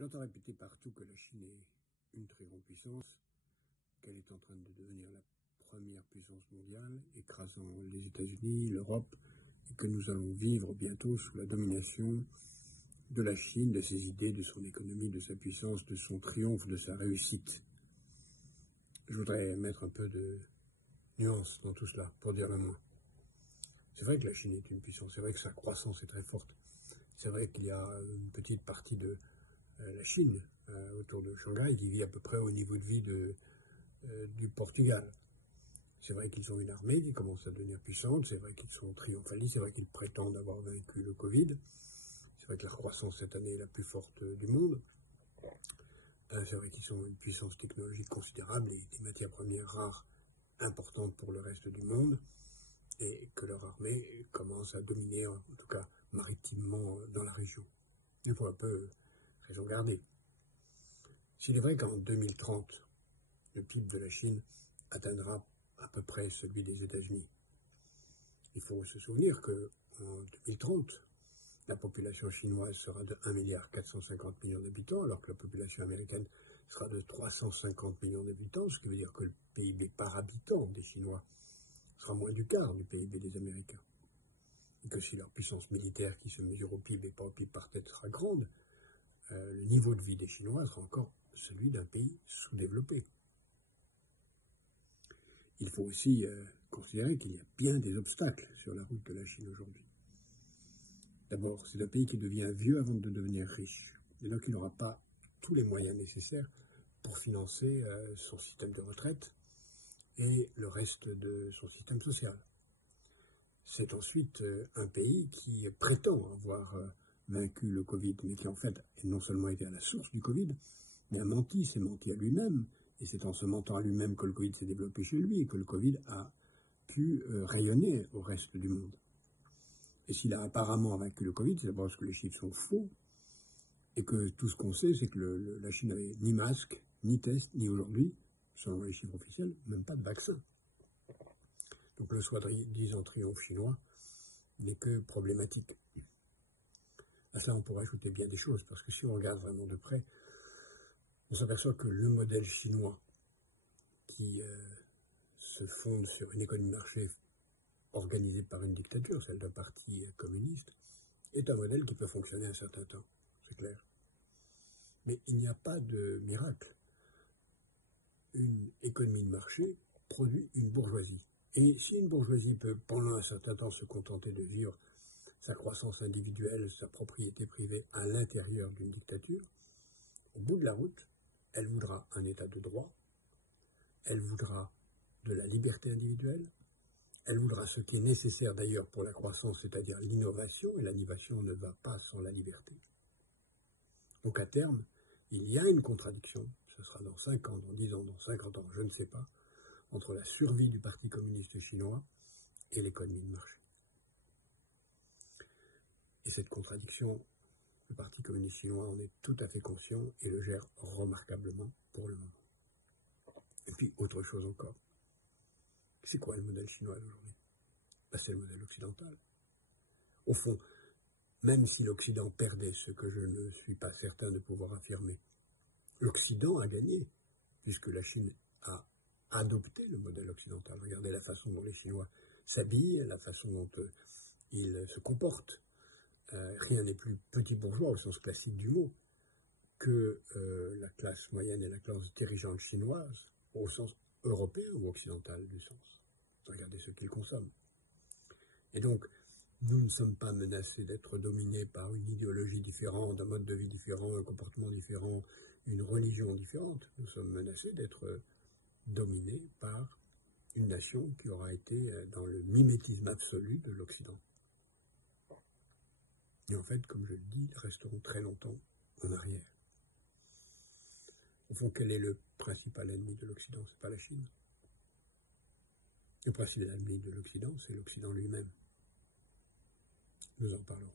J'entends répéter partout que la Chine est une très grande puissance, qu'elle est en train de devenir la première puissance mondiale, écrasant les États-Unis, l'Europe, et que nous allons vivre bientôt sous la domination de la Chine, de ses idées, de son économie, de sa puissance, de son triomphe, de sa réussite. Je voudrais mettre un peu de nuance dans tout cela, pour dire le moins. C'est vrai que la Chine est une puissance, c'est vrai que sa croissance est très forte. C'est vrai qu'il y a une petite partie de la Chine, autour de Shanghai, qui vit à peu près au niveau de vie du Portugal. C'est vrai qu'ils ont une armée qui commence à devenir puissante, c'est vrai qu'ils sont triomphalistes, c'est vrai qu'ils prétendent avoir vaincu le Covid, c'est vrai que la croissance cette année est la plus forte du monde, c'est vrai qu'ils sont une puissance technologique considérable et des matières premières rares importantes pour le reste du monde, et que leur armée commence à dominer, en tout cas maritimement, dans la région. Il faut un peu raison garder. S'il est vrai qu'en 2030, le PIB de la Chine atteindra à peu près celui des États-Unis, il faut se souvenir qu'en 2030, la population chinoise sera de 1,450 milliard d'habitants, alors que la population américaine sera de 350 millions d'habitants, ce qui veut dire que le PIB par habitant des Chinois sera moins du quart du PIB des Américains. Et que si leur puissance militaire qui se mesure au PIB et pas au PIB par tête sera grande, le niveau de vie des Chinois sera encore celui d'un pays sous-développé. Il faut aussi considérer qu'il y a bien des obstacles sur la route de la Chine aujourd'hui. D'abord, c'est un pays qui devient vieux avant de devenir riche. Et donc il n'aura pas tous les moyens nécessaires pour financer son système de retraite et le reste de son système social. C'est ensuite un pays qui prétend avoir vaincu le Covid, mais qui en fait est non seulement été à la source du Covid, mais a menti, s'est menti à lui-même, et c'est en se mentant à lui-même que le Covid s'est développé chez lui et que le Covid a pu rayonner au reste du monde. Et s'il a apparemment vaincu le Covid, c'est d'abord parce que les chiffres sont faux, et que tout ce qu'on sait, c'est que la Chine n'avait ni masque, ni test, ni aujourd'hui, selon les chiffres officiels, même pas de vaccin. Donc le soi-disant triomphe chinois n'est que problématique. À cela, on pourrait ajouter bien des choses, parce que si on regarde vraiment de près, on s'aperçoit que le modèle chinois, qui se fonde sur une économie de marché organisée par une dictature, celle d'un parti communiste, est un modèle qui peut fonctionner un certain temps, c'est clair. Mais il n'y a pas de miracle. Une économie de marché produit une bourgeoisie. Et si une bourgeoisie peut pendant un certain temps se contenter de vivre sa croissance individuelle, sa propriété privée à l'intérieur d'une dictature, au bout de la route, elle voudra un état de droit, elle voudra de la liberté individuelle, elle voudra ce qui est nécessaire d'ailleurs pour la croissance, c'est-à-dire l'innovation, et l'innovation ne va pas sans la liberté. Donc à terme, il y a une contradiction, ce sera dans 5 ans, dans 10 ans, dans 50 ans, je ne sais pas, entre la survie du Parti communiste chinois et l'économie de marché. Et cette contradiction, le Parti communiste chinois en est tout à fait conscient et le gère remarquablement pour le moment. Et puis, autre chose encore. C'est quoi le modèle chinois d'aujourd'hui ? C'est le modèle occidental. Au fond, même si l'Occident perdait, ce que je ne suis pas certain de pouvoir affirmer, l'Occident a gagné, puisque la Chine a adopté le modèle occidental. Regardez la façon dont les Chinois s'habillent, la façon dont ils se comportent. Rien n'est plus petit bourgeois au sens classique du mot que la classe moyenne et la classe dirigeante chinoise au sens européen ou occidental du sens. Regardez ce qu'ils consomment. Et donc, nous ne sommes pas menacés d'être dominés par une idéologie différente, un mode de vie différent, un comportement différent, une religion différente. Nous sommes menacés d'être dominés par une nation qui aura été dans le mimétisme absolu de l'Occident. Et en fait, comme je le dis, ils resteront très longtemps en arrière. Au fond, quel est le principal ennemi de l'Occident ? C'est pas la Chine. Le principal ennemi de l'Occident, c'est l'Occident lui-même. Nous en parlerons.